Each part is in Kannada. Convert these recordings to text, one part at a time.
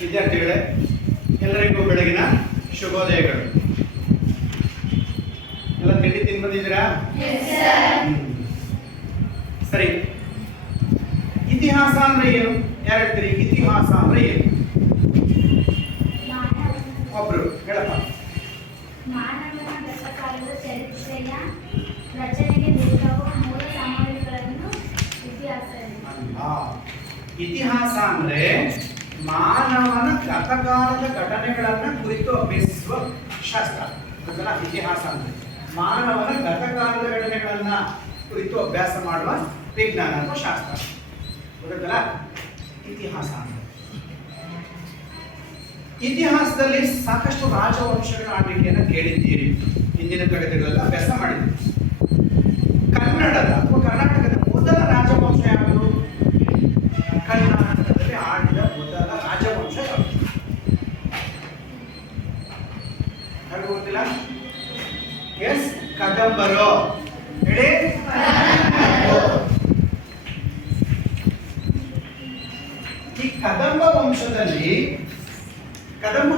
ವಿದ್ಯಾರ್ಥಿಗಳೇ, ಎಲ್ಲರಿಗೂ ಬೆಳಗಿನ ಶುಭೋದಯಗಳು. ಎಲ್ಲ ತಿಂಡಿ ತಿಂದು ಬಂದಿದ್ದೀರಾ? ಸರಿ, ಇತಿಹಾಸ ಅಂದ್ರೆ ಏನು? ಯಾರು ಹೇಳ್ತೀರಿ? ಇತಿಹಾಸ ಅಂದ್ರೆ ಏನು? ಒಬ್ರು ಹೇಳಪ್ಪ. ಮಾನವನ ಗತಕಾಲದ ಚರಿತ್ರೆಯ ರಚನೆಗೆ ಬೇಕಾಗುವ ಮೂಲ ಸಾಮಗ್ರಿಗಳನ್ನು ಇತಿಹಾಸ. ಇತಿಹಾಸ ಅಂದ್ರೆ ಮಾನವನ ಗತಕಾಲದ ಘಟನೆಗಳನ್ನ ಕುರಿತು ಅಭ್ಯಸಿಸುವ ಶಾಸ್ತ್ರ. ಗೊತ್ತಲ್ಲ? ಇತಿಹಾಸ ಅಂದ್ರೆ ಮಾನವನ ಗತಕಾಲದ ಘಟನೆಗಳನ್ನ ಕುರಿತು ಅಭ್ಯಾಸ ಮಾಡುವ ವಿಜ್ಞಾನ ಅಥವಾ ಶಾಸ್ತ್ರ. ಗೊತ್ತಲ್ಲ? ಇತಿಹಾಸ ಅಂದ್ರೆ ಇತಿಹಾಸದಲ್ಲಿ ಸಾಕಷ್ಟು ರಾಜವಂಶಗಳ ಆಳ್ವಿಕೆಯನ್ನು ಕೇಳಿದ್ದೀರಿ, ಹಿಂದಿನ ತರಗತಿಗಳೆಲ್ಲ ಅಭ್ಯಾಸ ಮಾಡಿದ್ದೀರಿ. ಕನ್ನಡದ ಅಥವಾ ಕರ್ನಾಟಕದ ಮೊದಲ ರಾಜವಂಶ ಯಾವುದು? ಕರ್ನಾಟಕದಲ್ಲಿ ಆಳಿದ ಮೊದಲ ರಾಜವಂಶ ಯಾವುದು? ಯಾರು ಗೊತ್ತಿಲ್ಲ? ಎಸ್, ಕದಂಬರು. ಹೇಳಿ. ಈ ಕದಂಬ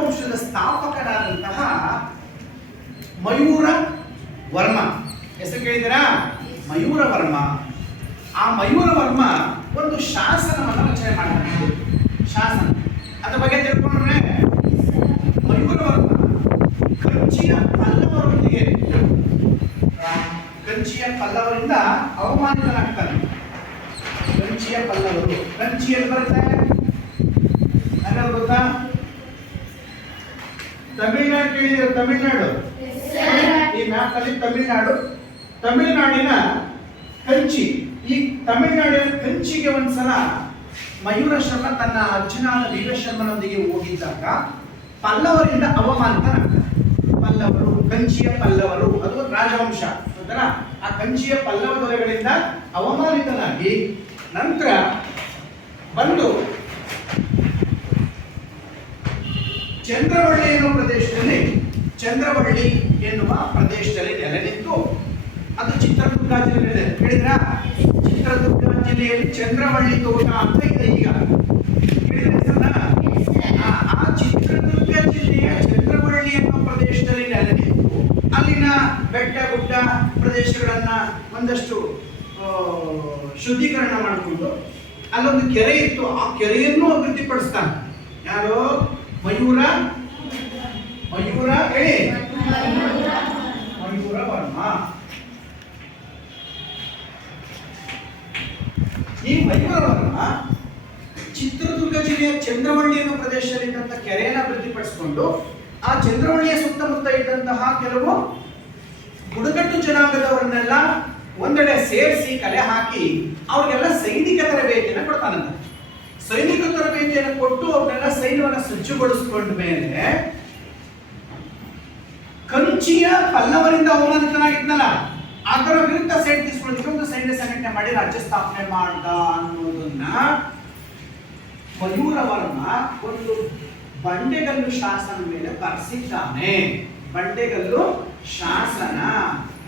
ವಂಶದ ಸ್ಥಾಪಕರಾದಂತಹ ಮಯೂರ ವರ್ಮ ಹೆಸರು ಕೇಳಿದ್ದೀರಾ? ಮಯೂರ ವರ್ಮ. ಆ ಮಯೂರ ವರ್ಮ ಒಂದು ಶಾಸನವನ್ನು ರಚನೆ ಮಾಡಿದ್ರು. ಶಾಸನ ಅದ್ರ ಬಗ್ಗೆ ತಿಳ್ಕೊಂಡ್ರೆ, ಮಯೂರ ವರ್ಮ ಕಂಚಿಯ ಪಲ್ಲವರಿಂದ ಅವಮಾನಿತನಾಗ್ತಾನೆ. ಕಂಚಿಯ ಪಲ್ಲವರು, ಕಂಚಿಯಲ್ಲಿ ಬರುತ್ತೆ ಅನ್ನೋದು ಗೊತ್ತಾ? ತಮಿಳುನಾಡು ಕೇಳಿದ್ರೆ, ತಮಿಳುನಾಡು ಈ ಮ್ಯಾಪ್ ಅಲ್ಲಿ ತಮಿಳುನಾಡಿನ ಕಂಚಿ. ಈ ತಮಿಳುನಾಡಿನ ಕಂಚಿಗೆ ಒಂದ್ಸಲ ಮಯೂರ ಶರ್ಮ ತನ್ನ ಅಜ್ಜನಾದ ವೀರಶರ್ಮನೊಂದಿಗೆ ಹೋಗಿದ್ದಾಗ ಪಲ್ಲವರಿಂದ ಅವಮಾನಿತನಾಗ್ತಾನೆ. ಪಲ್ಲವರು, ಕಂಚಿಯ ಪಲ್ಲವರು, ಅದು ರಾಜವಂಶ. ಗೊತ್ತಲ್ಲ? ಆ ಕಂಚಿಯ ಪಲ್ಲವ ದೊರೆಗಳಿಂದ ಅವಮಾನಿತನಾಗಿ ನಂತರ ಬಂದು ಚಂದ್ರವಳ್ಳಿ ಎನ್ನುವ ಪ್ರದೇಶದಲ್ಲಿ ನೆಲೆ ನಿಂತು, ಅದು ಚಿತ್ರದುರ್ಗ ಜಿಲ್ಲೆಯಲ್ಲಿ ಹೇಳಿದ್ರ? ಚಿತ್ರದುರ್ಗ ಜಿಲ್ಲೆಯಲ್ಲಿ ಚಂದ್ರವಳ್ಳಿ ತೋಟ ಅಂತ ಇದೆ ಈಗ. ಆ ಚಿತ್ರದುರ್ಗ ಜಿಲ್ಲೆಯ ಚಂದ್ರವಳ್ಳಿ ಎನ್ನುವ ಪ್ರದೇಶದಲ್ಲಿ ನೆಲೆ ನಿಂತು ಅಲ್ಲಿನ ಬೆಟ್ಟ ಗುಡ್ಡ ಪ್ರದೇಶಗಳನ್ನ ಒಂದಷ್ಟು ಶುದ್ಧೀಕರಣ ಮಾಡಿಕೊಂಡು ಅಲ್ಲೊಂದು ಕೆರೆ ಇತ್ತು, ಆ ಕೆರೆಯನ್ನು ಅಭಿವೃದ್ಧಿಪಡಿಸ್ತಾನೆ. ಯಾರು? ಮಯೂರ ಹೇಳಿ. ಮಯೂರ ವರ್ಮ. ಈ ಮಯೂರ ವರ್ಮ ಚಿತ್ರದುರ್ಗ ಜಿಲ್ಲೆಯ ಚಂದ್ರವಳ್ಳಿ ಅನ್ನೋ ಪ್ರದೇಶದಲ್ಲಿದ್ದಂತಹ ಕೆರೆಯನ್ನು ಅಭಿವೃದ್ಧಿಪಡಿಸಿಕೊಂಡು ಆ ಚಂದ್ರವಳ್ಳಿಯ ಸುತ್ತಮುತ್ತ ಇದ್ದಂತಹ ಕೆಲವು ಬುಡಕಟ್ಟು ಜನಾಂಗದವರನ್ನೆಲ್ಲ ಒಂದೆಡೆ ಸೇರಿಸಿ ಕಲೆ ಹಾಕಿ ಅವ್ರಿಗೆಲ್ಲ ಸೈನಿಕ ತರಬೇತಿಯನ್ನು ಕೊಡ್ತಾನಂತ. ಸೈನಿಕ ತರಬೇತಿಯನ್ನು ಕೊಟ್ಟು ಅವ್ರನ್ನೆಲ್ಲ ಸೈನ್ಯವನ್ನು ಸಜ್ಜುಗೊಳಿಸಿಕೊಂಡ ಮೇಲೆ ಕಂಚಿಯ ಪಲ್ಲವರಿಂದ ಅವಮಾನಿತನಾಗಿದ್ನಲ್ಲ, ಅದರ ವಿರುದ್ಧ ಸೈಡ್ తీసుಕೊಳ್ಳೋದಕ್ಕೆ ಒಂದು ಸೈನ್ಯ ಸಂಘಟನೆ ಮಾಡಿ ರಾಜ್ಯ ಸ್ಥಾಪನೆ ಮಾಡ್ದ ಅನ್ನೋದನ್ನ ಮಯೂರ ವರ್ಮ ಒಂದು ಬಂಡೆಗಲ್ಲು ಶಾಸನ ಮೇಲೆ ಬರೆಸಿದ್ದಾನೆ. ಬಂಡೆಗಲ್ಲು ಶಾಸನ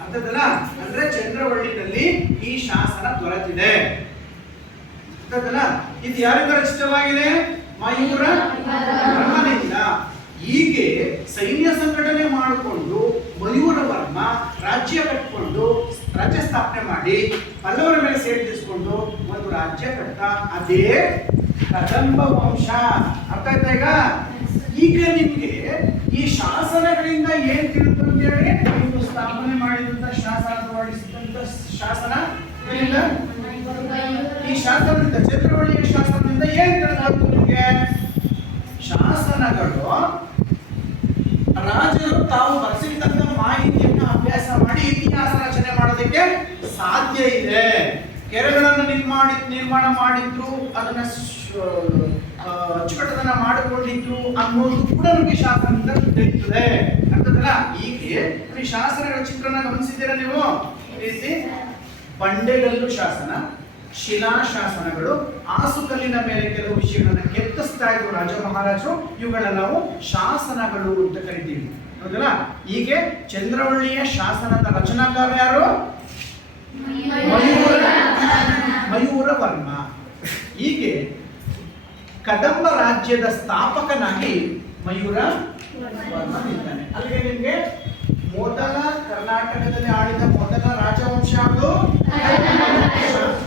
ಅರ್ಥದಲ್ಲ? ಅಂದ್ರೆ ಚಂದ್ರವಳ್ಳಿನಲ್ಲಿ ಈ ಶಾಸನ ದೊರೆತಿದೆ. ಅರ್ಥದಲ್ಲ? ಇದು ಯಾರಿಂದ ರಚಿತವಾಗಿದೆ? ಮಯೂರ ವರ್ಮನಿಂದ. ಹೀಗೆ ಸೈನ್ಯ ಸಂಘಟನೆ ಮಾಡಿಕೊಂಡು ಮಯೂರ ವರ್ಮ ರಾಜ್ಯ ಕಟ್ಕೊಂಡು ರಾಜ್ಯ ಸ್ಥಾಪನೆ ಮಾಡಿ ಪಲ್ಲವರ ಮೇಲೆ ಸೇರಿಸಿಕೊಂಡು ಒಂದು ರಾಜ್ಯ ಕಟ್ಟ. ಅದೇ ಕದಂಬ ವಂಶ. ಅರ್ಥ ಆಯ್ತಾ? ಈಗ ನಿಮ್ಗೆ ಈ ಶಾಸನಗಳಿಂದ ಏನ್ ತಿಳಿದು ಅಂತ ಹೇಳಿ, ನೀವು ಸ್ಥಾಪನೆ ಮಾಡಿದಂತ ಶಾಸನ ಹೊರಡಿಸಿದಂತ ಶಾಸನ, ಈ ಶಾಸನದಿಂದ ಚಂದ್ರವಳ್ಳಿಯ ಶಾಸನದಿಂದ ಏನ್ ತಿಳಿದಾಯ್ತು ನಿಮ್ಗೆ? ಶಾಸನಗಳು ರಾಜರು ತಾವು ಬರೆಸಿದಂತ ಮಾಹಿತಿಯನ್ನು ಅಭ್ಯಾಸ ಮಾಡಿ ಇತಿಹಾಸ ರಚನೆ ಮಾಡೋದಕ್ಕೆ ಸಾಧ್ಯ ಇದೆ. ಕೆರೆಗಳನ್ನು ನಿರ್ಮಾಣ ಮಾಡಿದ್ರು, ಅದನ್ನ ಅಚ್ಚುಕಟ್ಟದನ್ನ ಮಾಡಿಕೊಂಡಿದ್ರು ಅನ್ನೋದು ಕೂಡ ನಮಗೆ ಶಾಸನದಿಂದ ತಿಳಿಯುತ್ತದೆ. ಅರ್ಥದಲ್ಲ? ಹೀಗೆ ಈ ಶಾಸನಗಳ ಚಿತ್ರನ ಗಮನಿಸಿದ್ದೀರಾ ನೀವು? ಈ ರೀತಿ ಬಂಡೆಗಲ್ಲು ಶಾಸನ, ಶಿಲಾಶಾಸನಗಳು, ಆಸುಕಲ್ಲಿನ ಮೇಲೆ ಕೆಲವು ವಿಷಯಗಳನ್ನ ಕೆತ್ತಿಸ್ತಾ ಇದ್ರು ರಾಜ ಮಹಾರಾಜರು. ಇವುಗಳನ್ನ ನಾವು ಶಾಸನಗಳು ಅಂತ ಕರಿತೀವಿ. ಹೌದಲ್ಲ? ಹೀಗೆ ಚಂದ್ರವಳ್ಳಿಯ ಶಾಸನದ ರಚನಾಕಾರ ಯಾರು? ಮಯೂರ ವರ್ಮ. ಹೀಗೆ ಕದಂಬ ರಾಜ್ಯದ ಸ್ಥಾಪಕನಾಗಿ ಮಯೂರ ವರ್ಮ ನಿಂತಾನೆ. ಅಲ್ಲಿಗೆ ನಿಮ್ಗೆ ಮೊದಲ ಕರ್ನಾಟಕದಲ್ಲಿ ಆಳಿದ ಮೊದಲ ರಾಜವಂಶ ಯಾವುದು?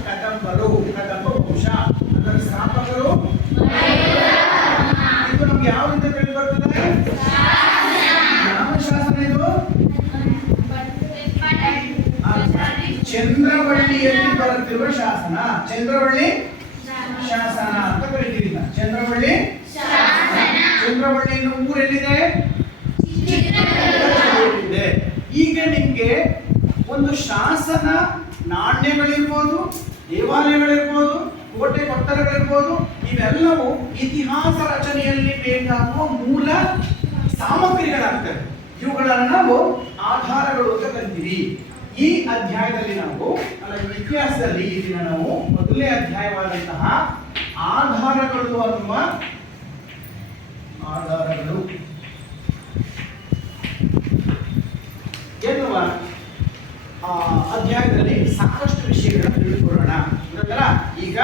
ಕದಂಬರು. ಕದಂಬ ವಂಶ. ಅದರ ಸ್ಥಾಪಕರು ಇದು ನಮ್ಗೆ ಯಾವ್ದು ತಿಳಿದು ಬರ್ತದೆ? ಯಾವ ಶಾಸನ ಇದು? ಚಂದ್ರವಳ್ಳಿಯಲ್ಲಿ ಬರುತ್ತಿರುವ ಶಾಸನ. ಚಂದ್ರವಳ್ಳಿ ಶಾಸನ ಅಂತ ಕರಿತೀವಿ. ಚಂದ್ರವಳ್ಳಿ ಚಂದ್ರವಳ್ಳಿ ಊರೆಲ್ಲಿದೆ? ಈಗ ನಿಮ್ಗೆ ಒಂದು ಶಾಸನ, ನಾಣ್ಯಗಳಿರ್ಬೋದು, ದೇವಾಲಯಗಳಿರ್ಬೋದು, ಕೋಟೆ ಕೊತ್ತಲಗಳಿರ್ಬೋದು, ಇವೆಲ್ಲವೂ ಇತಿಹಾಸ ರಚನೆಯಲ್ಲಿ ಬೇಕಾಗುವ ಮೂಲ ಸಾಮಗ್ರಿಗಳಾಗ್ತವೆ. ಇವುಗಳನ್ನು ನಾವು ಆಧಾರಗಳು ಅಂತ ಕರಿತೀವಿ. ಈ ಅಧ್ಯಾಯದಲ್ಲಿ ನಾವು ಇತಿಹಾಸದಲ್ಲಿ ಈ ದಿನ ನಾವು ಮೊದಲನೇ ಅಧ್ಯಾಯವಾದಂತಹ ಆಧಾರಗಳು ಅನ್ನುವ ಆಧಾರಗಳು ಎನ್ನುವ ಅಧ್ಯಾಯದಲ್ಲಿ ಸಾಕಷ್ಟು ವಿಷಯಗಳನ್ನು ತಿಳಿದುಕೊಳ್ಳೋಣ. ನಂತರ ಈಗ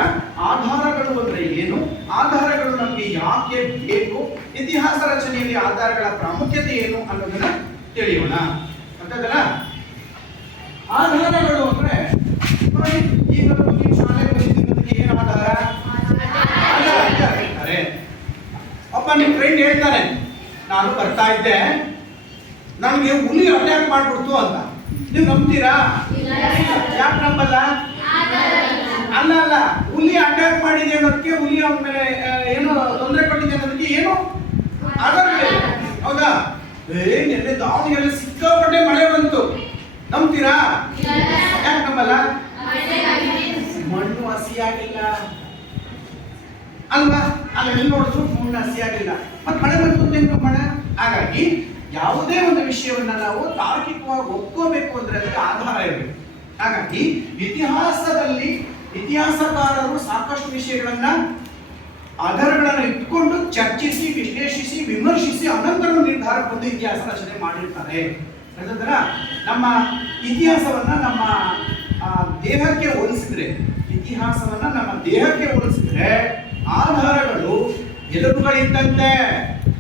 ಆಧಾರಗಳು ಅಂದ್ರೆ ಏನು, ಆಧಾರಗಳು ನಮಗೆ ಯಾಕೆ ಬೇಕು, ಇತಿಹಾಸ ರಚನೆಯಲ್ಲಿ ಆಧಾರಗಳ ಪ್ರಾಮುಖ್ಯತೆ ಏನು ಅನ್ನೋದನ್ನ ತಿಳಿಯೋಣ. ಅಂತಂದ್ರ ಆಧಾರಗಳು ಅಂದ್ರೆ ಈಗ ನೀವು ಶಾಲೆಗೆ ಬಂದಿದ್ದಕ್ಕೆ ಏನು ಆಧಾರ? ಹೇಳ್ತಾರೆ. ಅಪ್ಪ ನಿಮ್ಮ ಫ್ರೆಂಡ್ ಹೇಳ್ತಾನೆ, ನಾನು ಬರ್ತಾ ಇದ್ದೆ, ನನಗೆ ಹುಲಿ ಅಟ್ಯಾಕ್ ಮಾಡ್ಬಿಡ್ತು ಅಂತ. ನೀವು ನಂಬ್ತೀರಾ? ಯಾಕೆ ನಂಬಲ್ಲ? ಅಲ್ಲ ಅಲ್ಲ, ಹುಲಿ ಅಟ್ಯಾಕ್ ಮಾಡಿದೆ ಅನ್ನೋದಕ್ಕೆ, ಹುಲಿ ಅವನ ಮೇಲೆ ಏನೋ ತೊಂದರೆ ಕೊಟ್ಟಿದೆ ಅನ್ನೋದಕ್ಕೆ ಏನು ಆಧಾರಗಳಿದೆ? ಹೌದಾ? ನಿನ್ನೆ ದಾವಣಗೆರೆ ಸಿಕ್ಕಾಪಟ್ಟೆ ಮಳೆ ಬಂತು, ನಂಬ್ತೀರಾ? ಯಾಕೆ ನಂಬಲ್ಲ? ಮಣ್ಣು ಹಸಿಯಾಗಿಲ್ಲ ಅಲ್ವಾ? ಅಲ್ಲಿ ನೋಡಿದ್ರು ಮಣ್ಣು ಹಸಿಯಾಗಿಲ್ಲ, ಮತ್ತೆ ಮಳೆ ಬಂತು ಅಂತ ಮಳೆ. ಹಾಗಾಗಿ ಯಾವುದೇ ಒಂದು ವಿಷಯವನ್ನ ನಾವು ತಾರ್ಕಿಕವಾಗಿ ಒಪ್ಕೋಬೇಕು ಅಂದ್ರೆ ಅದಕ್ಕೆ ಆಧಾರ ಇರಬೇಕು. ಹಾಗಾಗಿ ಇತಿಹಾಸದಲ್ಲಿ ಇತಿಹಾಸಕಾರರು ಸಾಕಷ್ಟು ವಿಷಯಗಳನ್ನ ಆಧಾರಗಳನ್ನು ಇಟ್ಕೊಂಡು ಚರ್ಚಿಸಿ, ವಿಶ್ಲೇಷಿಸಿ, ವಿಮರ್ಶಿಸಿ ಅನಂತರ ನಿರ್ಧಾರಕ್ಕೆ ಬಂದು ಇತಿಹಾಸ ರಚನೆ ಮಾಡಿರ್ತಾರೆ. ಅದರ ನಮ್ಮ ಇತಿಹಾಸವನ್ನ ನಮ್ಮ ದೇಹಕ್ಕೆ ಹೋಲಿಸಿದ್ರೆ, ಇತಿಹಾಸವನ್ನ ನಮ್ಮ ದೇಹಕ್ಕೆ ಹೋಲಿಸಿದ್ರೆ ಆಧಾರಗಳು ಎಲುಬುಗಳಿದ್ದಂತೆ.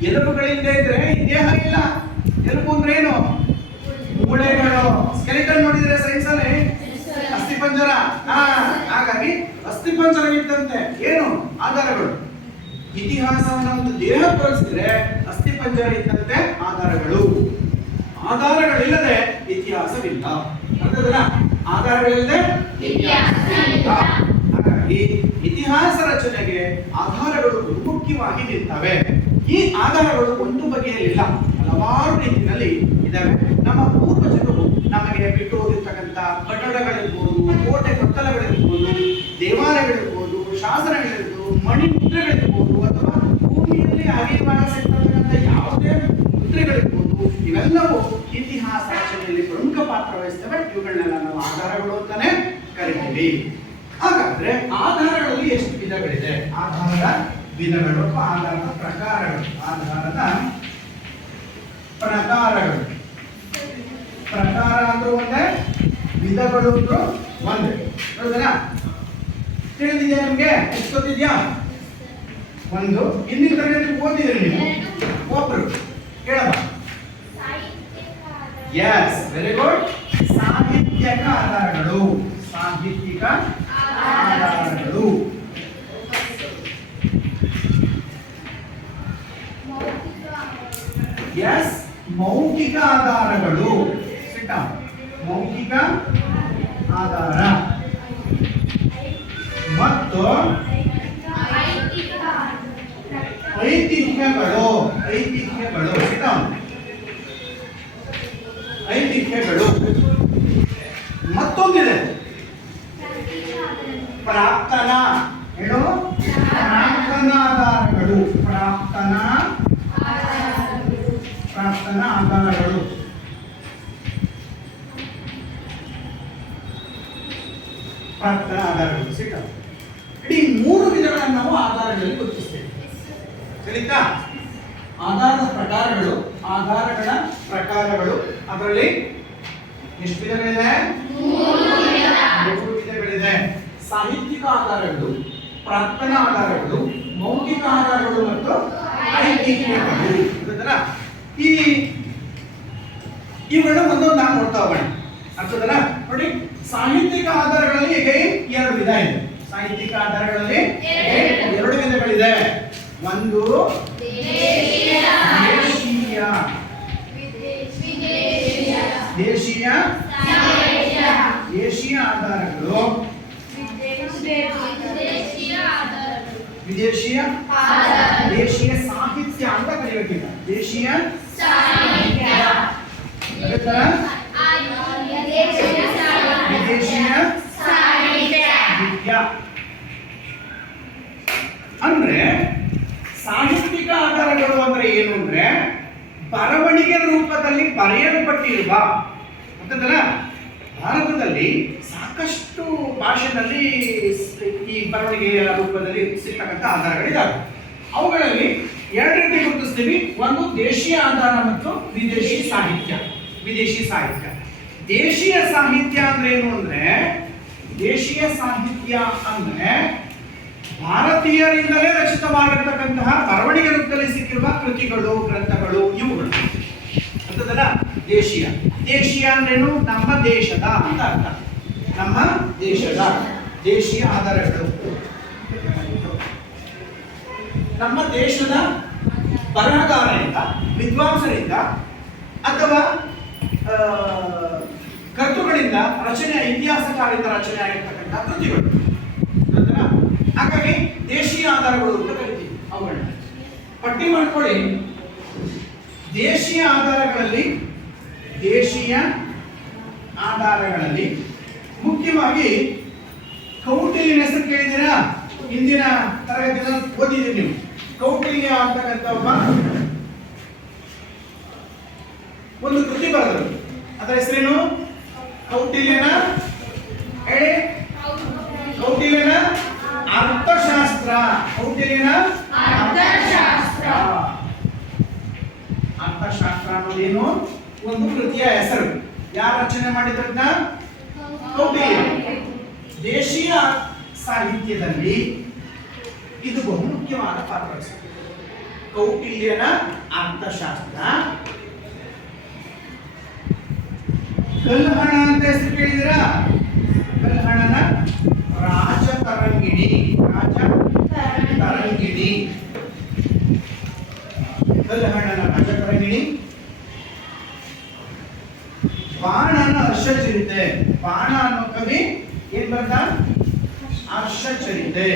ಎಲುಬುಗಳಿಲ್ಲದೆ ಇದ್ರೆ ಈ ದೇಹ ಇಲ್ಲ. ಎಲುಬು ಅಂದ್ರೆ ಏನು? ಮೂಳೆಗಳು. ಸ್ಕೆಲಿಟನ್ ನೋಡಿದ್ರೆ ಸೈನ್ಸ್ ಅಲ್ಲಿ ಅಸ್ಥಿಪಂಜರ. ಹಾಗಾಗಿ ಅಸ್ಥಿಪಂಜರವಿದ್ದಂತೆ ಏನು ಆಧಾರಗಳು. ಇತಿಹಾಸವನ್ನ ಒಂದು ದೇಹ ತೋರಿಸಿದ್ರೆ ಅಸ್ಥಿಪಂಜರ ಇದ್ದಂತೆ ಆಧಾರಗಳು. ಆಧಾರಗಳಿಲ್ಲದೆ ಇತಿಹಾಸವಿಲ್ಲ. ಅರ್ಥಾದ್ರ ಆಧಾರಗಳಿಲ್ಲದೆ ಇತಿಹಾಸವಿಲ್ಲ. ಹಾಗಾಗಿ ಇತಿಹಾಸ ರಚನೆಗೆ ಆಧಾರಗಳು ಮುಖ್ಯವಾಗಿ ನಿಲ್ತವೆ. ಈ ಆಧಾರಗಳು ಒಂದು ಬಗೆಯಲ್ಲಿಲ್ಲ, ಹಲವಾರು ರೀತಿಯಲ್ಲಿ ಇದಾವೆ. ನಮ್ಮ ಪೂರ್ವಜರು ನಮಗೆ ಬಿಟ್ಟು ಹೋಗಿರ್ತಕ್ಕಂಥ ಕಟ್ಟಡಗಳಿರ್ಬೋದು, ಕೋಟೆ ಕೊತ್ತಲಗಳಿರ್ಬೋದು, ದೇವಾಲಯಗಳಿರ್ಬೋದು, ಶಾಸನಗಳಿರ್ಬೋದು, ಮಣಿಮುದ್ರೆಗಳಿರ್ಬೋದು, ಅಥವಾ ಭೂಮಿಯಲ್ಲಿ ಹರಿಯುವಾಗ ಸಿಗ್ತಕ್ಕಂಥ ಯಾವುದೇ ಮುದ್ರೆಗಳಿರ್ಬೋದು, ಇವೆಲ್ಲವೂ ಇತಿಹಾಸ ರಚನೆಯಲ್ಲಿ ಪ್ರಮುಖ ಪಾತ್ರ ವಹಿಸ್ತವೆ. ಇವುಗಳನ್ನೆಲ್ಲ ನಾವು ಆಧಾರಗಳು ಅಂತಾನೆ ಕರಿತೀವಿ. ಹಾಗಾದ್ರೆ ಆಧಾರಗಳಲ್ಲಿ ಎಷ್ಟು ವಿಧಗಳಿದೆ? ಆಧಾರದ ವಿಧಗಳು ಅಥವಾ ಆಧಾರದ ಪ್ರಕಾರಗಳು. ಆಧಾರದ ಪ್ರಕಾರಗಳು. ಪ್ರಕಾರ ಅಂದ್ರೂ ಒಂದೇ, ವಿಧಗಳು ಅಂದ್ರೂ ಒಂದೇ. ಹೌದಾ? ತಿಳಿದಿದೆಯಾ ನಿಮ್ಗೆ? ಎಷ್ಟು ಗೊತ್ತಿದ್ಯಾ? ಒಂದು. ಹಿಂದಿನ ತರಗತಿ ಓದಿದ್ರಿ ನೀವು? ಒಬ್ರು ಹೇಳಮ್ಮ. Yes, very good. ಸಾಹಿತ್ಯಿಕ ಆಧಾರಗಳು. ಸಾಹಿತ್ಯಿಕ ಆಧಾರಗಳು. ಎಸ್, ಮೌಖಿಕ ಆಧಾರಗಳು. ಮೌಖಿಕ ಆಧಾರ ಮತ್ತು ಐತಿಹ್ಯಗಳು. ಐತಿಹ್ಯಗಳು. ಐತಿಹ್ಯಗಳು. ಮತ್ತೊಂದಿದೆ ಪ್ರಾರ್ಥನಾ. ಹೇಳು. ಪ್ರಾರ್ಥನಾ ಆಧಾರಗಳು. ಪ್ರಾರ್ಥನಾ ಆಧಾರಗಳು. ಪ್ರಾರ್ಥನಾ ಆಧಾರಗಳು. ಸಿಕ್ಕ ಇಡೀ ಮೂರು ವಿಧಗಳನ್ನು ನಾವು ಆಧಾರಗಳಲ್ಲಿ ಗುರುತಿಸ್ತೇವೆ. ಸರಿತಾ? ಆಧಾರದ ಪ್ರಕಾರಗಳು, ಆಧಾರಗಳ ಪ್ರಕಾರಗಳು. ಅದರಲ್ಲಿ ಎಷ್ಟು ವಿಧಗಳಿದೆ? ಮೂರು ವಿಧಗಳಿದೆ. ಸಾಹಿತ್ಯಿಕ ಆಧಾರಗಳು, ಪ್ರಾರ್ಥನಾ ಆಧಾರಗಳು ಮೌಖಿಕ ಆಧಾರಗಳು ಮತ್ತು ಐಕಿಕಗಳು. ಗೊತ್ತಲ್ಲ? ಇವುಗಳನ್ನ ಒಂದೊಂದು ನಾವು ನೋಡ್ತಾ ಹೋಗೋಣ. ಅರ್ಥದಲ್ಲ? ನೋಡಿ, ಸಾಹಿತ್ಯಿಕ ಆಧಾರಗಳಲ್ಲಿ ಹೇಗೆ ಎರಡು ವಿಧ ಇದೆ. ಸಾಹಿತ್ಯಿಕ ಆಧಾರಗಳಲ್ಲಿ ಎರಡು ವಿಧಗಳಿದೆ. ಒಂದು ದೇಶೀಯ ದೇಶೀಯ ಆಧಾರಗಳು, ವಿದೇಶೀಯ ದೇಶೀಯ ಸಾಹಿತ್ಯ ಅಂತ ಕರೆಯಬೇಕಿಲ್ಲ. ದೇಶೀಯ ಸಾಹಿತ್ಯ, ವಿದೇಶೀಯ ಸಾಹಿತ್ಯ. ಅಂದ್ರೆ ಸಾಹಿತ್ಯಿಕ ಆಧಾರಗಳು ಅಂದ್ರೆ ಏನು ಅಂದ್ರೆ ಬರವಣಿಗೆ ರೂಪದಲ್ಲಿ ಬರೆಯಲ್ಪಟ್ಟಿರುವ, ಗೊತ್ತಲ್ಲ, ಭಾರತದಲ್ಲಿ ಸಾಕಷ್ಟು ಭಾಷೆಯಲ್ಲಿ ಈ ಬರವಣಿಗೆಯ ರೂಪದಲ್ಲಿ ಸಿಗ್ತಕ್ಕಂಥ ಆಧಾರಗಳಿದ್ದಾವೆ. ಅವುಗಳಲ್ಲಿ ಎರಡು ರೀತಿ ಗುರುತಿಸ್ತೀವಿ. ಒಂದು ದೇಶೀಯ ಆಧಾರ ಮತ್ತು ವಿದೇಶಿ ಸಾಹಿತ್ಯ. ವಿದೇಶಿ ಸಾಹಿತ್ಯ, ದೇಶೀಯ ಸಾಹಿತ್ಯ ಅಂದ್ರೆ ಏನು ಅಂದ್ರೆ, ದೇಶೀಯ ಸಾಹಿತ್ಯ ಅಂದ್ರೆ ಭಾರತೀಯರಿಂದಲೇ ರಚಿತವಾಗಿರ್ತಕ್ಕಂತಹ ಬರವಣಿಗೆ ರೂಪದಲ್ಲಿ ಸಿಕ್ಕಿರುವ ಕೃತಿಗಳು, ಗ್ರಂಥಗಳು, ಇವುಗಳು ಅಂತದಲ್ಲ ದೇಶೀಯ. ದೇಶೀಯ ಅಂದ್ರೇನು? ನಮ್ಮ ದೇಶದ ಅಂತ ಅರ್ಥ. ನಮ್ಮ ದೇಶದ ದೇಶೀಯ ಆಧಾರಗಳು ನಮ್ಮ ದೇಶದ ಬರಹಗಾರರಿಂದ, ವಿದ್ವಾಂಸರಿಂದ ಅಥವಾ ಕರ್ತೃಗಳಿಂದ ರಚನೆ, ಇತಿಹಾಸಕಾರರಿಂದ ರಚನೆ ಆಗಿರ್ತಕ್ಕಂಥ ಕೃತಿಗಳು. ಹಾಗಾಗಿ ದೇಶೀಯ ಆಧಾರಗಳು ಅಂತ ಕರಿತೀವಿ. ಅವುಗಳನ್ನ ಪಟ್ಟಿ ಮಾಡ್ಕೊಳ್ಳಿ. ದೇಶೀಯ ಆಧಾರಗಳಲ್ಲಿ ಮುಖ್ಯವಾಗಿ ಕೌಟಿಲ್ಯನ ಹೆಸರು ಕೇಳಿದ್ದೀರಾ? ಹಿಂದಿನ ತರಗತಿಯಲ್ಲಿ ಓದಿದ್ದೀರಿ ನೀವು. ಕೌಟಿಲ್ಯ ಅಂತಕ್ಕಂಥ ಒಂದು ಕೃತಿ ಬರೆದರು. ಅದರ ಹೆಸರೇನು? ಕೌಟಿಲ್ಯನ ಹೇಳಿ. ಕೌಟಿಲ್ಯನ ಅರ್ಥಶಾಸ್ತ್ರ. ಕೌಟಿಲ್ಯನ ಅರ್ಥಶಾಸ್ತ್ರ ಅನ್ನೋದೇನು? ಒಂದು ಕೃತಿಯ ಹೆಸರು. ಯಾರು ರಚನೆ ಮಾಡಿದ್ರಂತ? ಕೌಟಿಲ್ಯ. ದೇಶೀಯ ಸಾಹಿತ್ಯದಲ್ಲಿ ಇದು ಬಹುಮುಖ್ಯವಾದ ಪಾತ್ರ ವಹಿಸುತ್ತೆ. ಕೌಟಿಲ್ಯನ ಅರ್ಥಶಾಸ್ತ್ರ. ಕಲ್ಹಣ ಅಂತ ಹೆಸರು ಕೇಳಿದಿರಾ? ಕಲ್ಹಣನ ರಾಜತರಂಗಿಣಿ. ಕಲ್ಹಣನ ರಾಜತರಂಗಿಣಿ. ಬಾಣನ ಹರ್ಷಚರಿತೆ. ಬಾಣ ಅನ್ನೋ ಕವಿ ಏನ್ ಬರ್ತ? ಹರ್ಷಚರಿತೆ.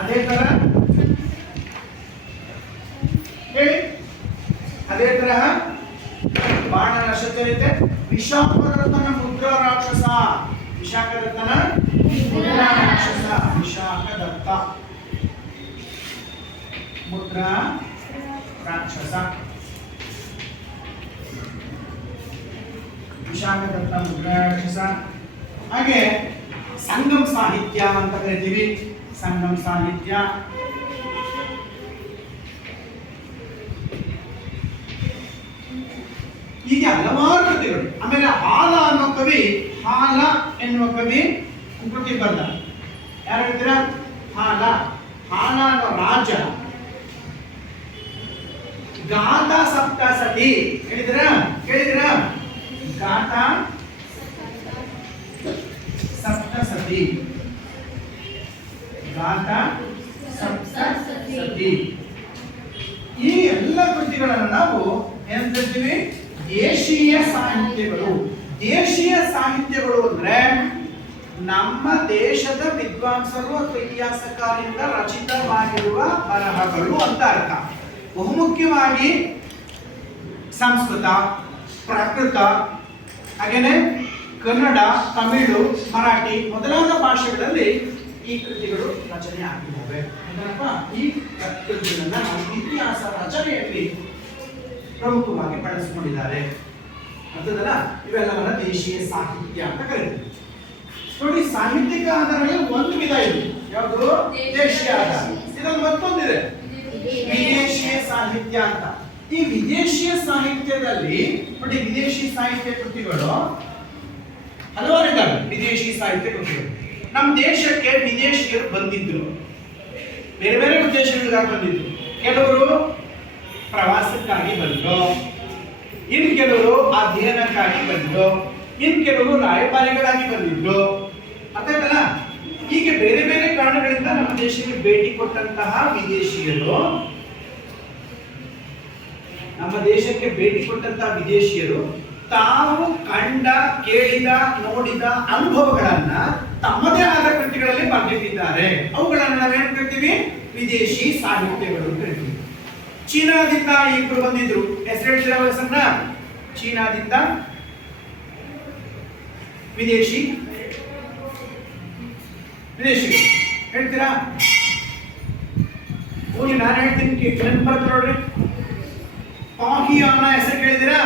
ಅದೇ ತರ ಹೇಳಿ, ಅದೇ ತರಹ ಬಾಣನ ಹರ್ಷಚರಿತೆ. ವಿಶಾಖದತ್ತನ ಮುದ್ರಾ ರಾಕ್ಷಸ. ವಿಶಾಖದತ್ತನ ಮುದ್ರಾ ರಾಕ್ಷಸ. ವಿಶಾಖದತ್ತ ಮುದ್ರಾ ರಾಕ್ಷಸ. ವಿಶಾಖದತ್ತ ಮುದ್ರಾ ರಾಕ್ಷಸ. ಹಾಗೆ ಸಂಗಮ್ ಸಾಹಿತ್ಯ ಅಂತ ಕರಿತೀವಿ. ಸಂಗಮ್ ಸಾಹಿತ್ಯ. ಹೀಗೆ ಹಲವಾರು ಕೃತಿಗಳು. ಆಮೇಲೆ ಹಾಲ ಅನ್ನೋ ಕವಿ, ಹಾಲ ಎನ್ನುವ ಕವಿ ಕೃತಿ ಬರೆದ. ಯಾರು ಹೇಳ್ತೀರಾ? ಹಾಲ. ಹಾಲ ಅನ್ನೋ ರಾಜ ಗಾಥಾ ಸಪ್ತಸತಿ ಹೇಳಿದಿರಾ? ಕೇಳಿದಿರಾ? ಗಾಥಾ ಸಪ್ತಸತಿ. ಗಾಥಾ ಸಪ್ತಸತಿ. ಈ ಎಲ್ಲ ಕೃತಿಗಳನ್ನು ನಾವು ಏನಂತೀವಿ? ದೇಶೀಯ ಸಾಹಿತ್ಯಗಳು. ದೇಶೀಯ ಸಾಹಿತ್ಯಗಳು ಅಂದ್ರೆ ನಮ್ಮ ದೇಶದ ವಿದ್ವಾಂಸರು ಅಥವಾ ಇತಿಹಾಸಕಾರರಿಂದ ರಚಿತವಾಗಿರುವ ಬರಹಗಳು ಅಂತ ಅರ್ಥ. ಬಹುಮುಖ್ಯವಾಗಿ ಸಂಸ್ಕೃತ, ಪ್ರಾಕೃತ, ಹಾಗೇನೆ ಕನ್ನಡ, ತಮಿಳು, ಮರಾಠಿ ಮೊದಲಾದ ಭಾಷೆಗಳಲ್ಲಿ ಈ ಕೃತಿಗಳು ರಚನೆ ಆಗಿದ್ದಾವೆ. ಈ ಕೃತಿಗಳನ್ನ ಇತಿಹಾಸ ರಚನೆಯಲ್ಲಿ ಪ್ರಮುಖವಾಗಿ ಬಳಸಿಕೊಂಡಿದ್ದಾರೆ. ಅರ್ಥದಲ್ಲ? ಇವೆಲ್ಲವನ್ನ ದೇಶೀಯ ಸಾಹಿತ್ಯ ಅಂತ ಕರೀತೀವಿ. ನೋಡಿ, ಸಾಹಿತ್ಯಿಕ ಆಧಾರಗಳಲ್ಲಿ ಒಂದು ವಿಧ ಇದೆ. ಯಾವುದು? ದೇಶೀಯ ಆಧಾರ. ಇದರಲ್ಲಿ ಮತ್ತೊಂದಿದೆ, ವಿದೇಶೀಯ ಸಾಹಿತ್ಯ ಅಂತ. ಈ ವಿದೇಶೀಯ ಸಾಹಿತ್ಯದಲ್ಲಿ ನೋಡಿ, ವಿದೇಶಿ ಸಾಹಿತ್ಯ ಕೃತಿಗಳು ಹಲವಾರು ಇದ್ದಾವೆ. ವಿದೇಶಿ ಸಾಹಿತ್ಯ ಕೃತಿಗಳು. ನಮ್ಮ ದೇಶಕ್ಕೆ ವಿದೇಶಿಯರು ಬಂದಿದ್ರು. ಬೇರೆ ಬೇರೆ ಉದ್ದೇಶಗಳಿಗಾಗಿ ಬಂದಿದ್ರು. ಕೆಲವರು ಪ್ರವಾಸಕ್ಕಾಗಿ ಬಂದರು, ಇನ್ನು ಕೆಲವರು ಅಧ್ಯಯನಕ್ಕಾಗಿ ಬಂದರು, ಇನ್ನು ಕೆಲವರು ರಾಯಭಾರಿಗಳಾಗಿ ಬಂದಿದ್ರು. ಅರ್ಥಾಯ್ತಲ್ಲ? ಹೀಗೆ ಬೇರೆ ಬೇರೆ ಕಾರಣಗಳಿಂದ ನಮ್ಮ ದೇಶಕ್ಕೆ ಭೇಟಿ ಕೊಟ್ಟಂತಹ ವಿದೇಶಿಯರು ತಾವು ಕಂಡ, ಕೇಳಿದ, ನೋಡಿದ ಅನುಭವಗಳನ್ನ ತಮ್ಮದೇ ಆದ ಕೃತಿಗಳಲ್ಲಿ ಬರೆದಿಟ್ಟಿದ್ದಾರೆ. ಅವುಗಳನ್ನ ನಾವೇನು ಕರಿತೀವಿ? ವಿದೇಶಿ ಸಾಹಿತ್ಯಗಳು ಅಂತ ಹೇಳ್ತೀವಿ. ಚೀನಾದಿಂದ ಇಬ್ಬರು ಬಂದಿದ್ರು, ಹೆಸರು ಹೇಳ್ತೀರಾ ಅವ್ರ ಹೆಸರನ್ನ? ಚೀನಾದಿಂದ ವಿದೇಶಿ ಹೇಳ್ತೀರಾ? ಹೋಗಿ ನಾನು ಹೇಳ್ತೀನಿ, ನೆನಪು ನೋಡ್ರಿ. ಪಾಹಿಯಾನ ಹೆಸರು ಕೇಳಿದಿರಾ?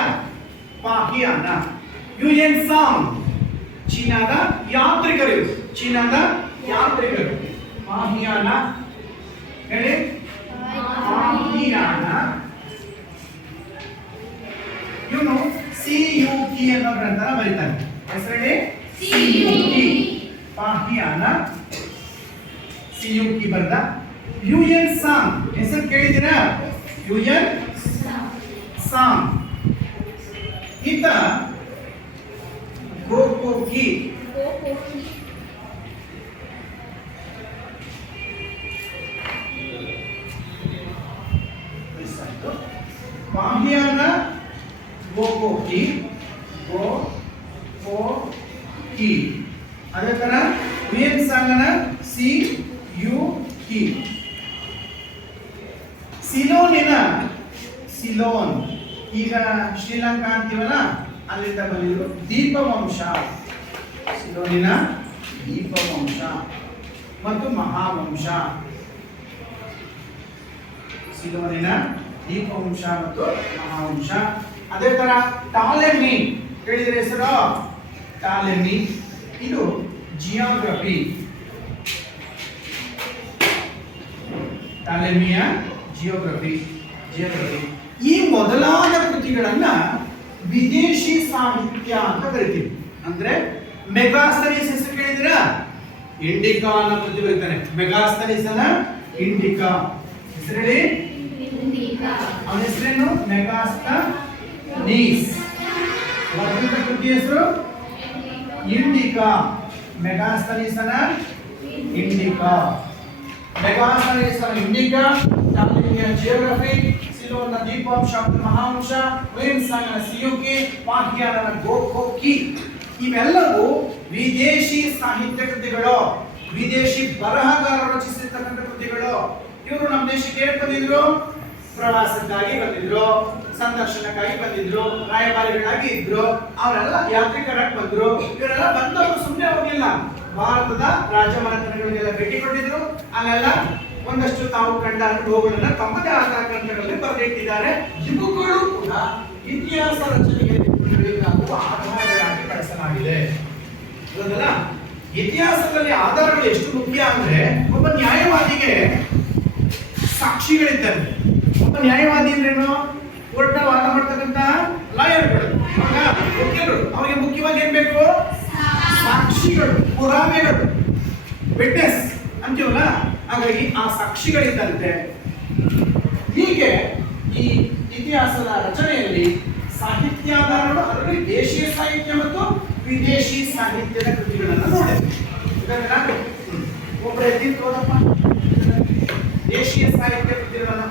ಪಾಹಿಯಾನ. ಯುಯೆನ್ ಸಾಂಗ್ ಚೀನಾದ ಯಾತ್ರಿಕರು. ಪಾಹಿಯಾನ ಹೇಳಿ. ಪಾಹಿಯಾನ ಇವನು ಸಿಯುಕಿ ಅನ್ನೋ ಗ್ರಂಥನ ಬರೀತಾನೆ. ಹೆಸರು ಹೇಳಿ. ಸಿಯುಕಿ. ಪಾಹಿಯಾನ ಸಿಯುಕಿ ಬರ್ದ. ಯುಯೆನ್ ಸಾಂಗ್ ಹೆಸರು ಕೇಳಿದಿರಾ? ಯುಯೆನ್ ಸಾಂಗ್ ಈತ ಗೋಕೋಕಿ ಪಾಹಿಯಾನ ಗೋಕೋಕಿ ಅದೇ ತರ ಯುಯೆನ್ ಸಾಂಗನ ಸಿ ಯು ಕಿ. ಸಿಲೋನ್ ಈಗ ಶ್ರೀಲಂಕಾ ಅಂತೀವಲ್ಲ, ಅಲ್ಲಿಂದ ಬಂದಿದ್ರು. ದೀಪವಂಶ, ಸಿಲೋನಿನ ದೀಪವಂಶ ಮತ್ತು ಮಹಾವಂಶ. ಸಿಲೋನಿನ ದೀಪವಂಶ ಮತ್ತು ಮಹಾವಂಶ. ಅದೇ ತರ ಟಾಲೆಮಿ ಹೇಳಿದ್ರೆ ಹೆಸರು? ಟಾಲೆಮಿ. ಇದು ಜಿಯೋಗ್ರಫಿ. ಟಾಲೆಮಿಯ ಜಿಯೋಗ್ರಫಿ. ಈ ಮೊದಲಾದ ಕೃತಿಗಳನ್ನ ವಿದೇಶಿ ಸಾಹಿತ್ಯ ಅಂತ ಕರಿತೀವಿ. ಅಂದ್ರೆ ಮೆಗಾಸ್ತನೀಸ್ ಹೆಸರು ಕೇಳಿದಿರಾ? ಇಂಡಿಕಾ ಅನ್ನೋ ಕೃತಿ ಬರೀತಾನೆ. ಮೆಗಾಸ್ತನೀಸನ ಇಂಡಿಕಾ ಹೆಸರು ಹೇಳಿ. ಅವನ ಹೆಸರೇನು? ಮೆಗಾಸ್ತನೀಸ್. ಬರೆದ ಕೃತಿ ಹೆಸರು ಇಂಡಿಕಾ. ಮೆಗಾಸ್ತನೀಸನ ಇಂಡಿಕಾ. ಟಾಲೆಮಿಯ ಜಿಯೋಗ್ರಫಿ, ಸಿಲೋನ್ನ ದೀಪವಂಶ ಮತ್ತು ಮಹಾವಂಶ, ಯುಯೆನ್ ಸಾಂಗನ ಸಿಯುಕಿ, ಪಾಹಿಯಾನನ ಗೋಕೋಕಿ. ಇವೆಲ್ಲವೂ ವಿದೇಶಿ ಸಾಹಿತ್ಯ ಕೃತಿಗಳು, ವಿದೇಶಿ ಬರಹಗಾರರು ರಚಿಸಿರ್ತಕ್ಕಂಥ ಕೃತಿಗಳು. ಇವರು ನಮ್ಮ ದೇಶಕ್ಕೆ ಏನಕ್ಕೆ ಬಂದಿದ್ರು? ಪ್ರವಾಸಕ್ಕಾಗಿ ಬಂದಿದ್ರು, ಸಂದರ್ಶನಕ್ಕಾಗಿ ಬಂದಿದ್ರು, ರಾಯಭಾರಿಗಳಾಗಿ ಇದ್ರು, ಅವರೆಲ್ಲ ಯಾತ್ರಿಕರಾಗಿ ಬಂದ್ರು. ಇವರೆಲ್ಲ ಬಂದವರು ಸುಮ್ಮನೆ ಹೋಗಿಲ್ಲ, ಭಾರತದ ರಾಜಮನೆತನಗಳಿಗೆಲ್ಲ ಭೇಟಿ ಕೊಟ್ಟಿದ್ರು. ಅಲ್ಲೆಲ್ಲ ಒಂದಷ್ಟು ತಾವು ಕಂಡ ಅನುಭವಗಳನ್ನ ತಮ್ಮದೇ ಆದ ಗ್ರಂಥಗಳಲ್ಲಿ ಬರೆದಿಟ್ಟಿದ್ದಾರೆ. ಇವುಗಳು ಕೂಡ ಇತಿಹಾಸ ರಚನೆಗೆ ಆಧಾರಗಳಾಗಿ ಬಳಸಲಾಗಿದೆ. ಹೌದಲ್ಲ? ಇತಿಹಾಸದಲ್ಲಿ ಆಧಾರಗಳು ಎಷ್ಟು ಮುಖ್ಯ ಅಂದ್ರೆ, ಒಬ್ಬ ನ್ಯಾಯವಾದಿಗೆ ಸಾಕ್ಷಿಗಳಿದ್ದಾರೆ. ಒಬ್ಬ ನ್ಯಾಯವಾದಿ ಅಂದ್ರೇನು? ಕೋರ್ಟ್ ವಾದ ಮಾಡ್ತಕ್ಕಂಥ ಲಾಯರ್ಗಳು, ವಕೀಲರು. ಅವರಿಗೆ ಮುಖ್ಯವಾಗಿ ಏನ್ ಬೇಕು? ಸಾಕ್ಷಿಗಳು, ಪುರಾವೆಗಳು, ವಿಟ್ನೆಸ್ ಅಂತೀವಲ್ಲ. ಹಾಗಾಗಿ ಆ ಸಾಕ್ಷಿಗಳಿದ್ದಂತೆ ಹೀಗೆ ಈ ಇತಿಹಾಸದ ರಚನೆಯಲ್ಲಿ ಸಾಹಿತ್ಯಾಧಾರಗಳು, ಅದರಲ್ಲಿ ದೇಶೀಯ ಸಾಹಿತ್ಯ ಮತ್ತು ವಿದೇಶಿ ಸಾಹಿತ್ಯದ ಕೃತಿಗಳನ್ನು ನೋಡಿದ್ವಿ. ಒಬ್ಬರ ಎದ್ದಿದ್ದು ಹೋದಪ್ಪ, ದೇಶೀಯ ಸಾಹಿತ್ಯ ಕೃತಿಗಳನ್ನು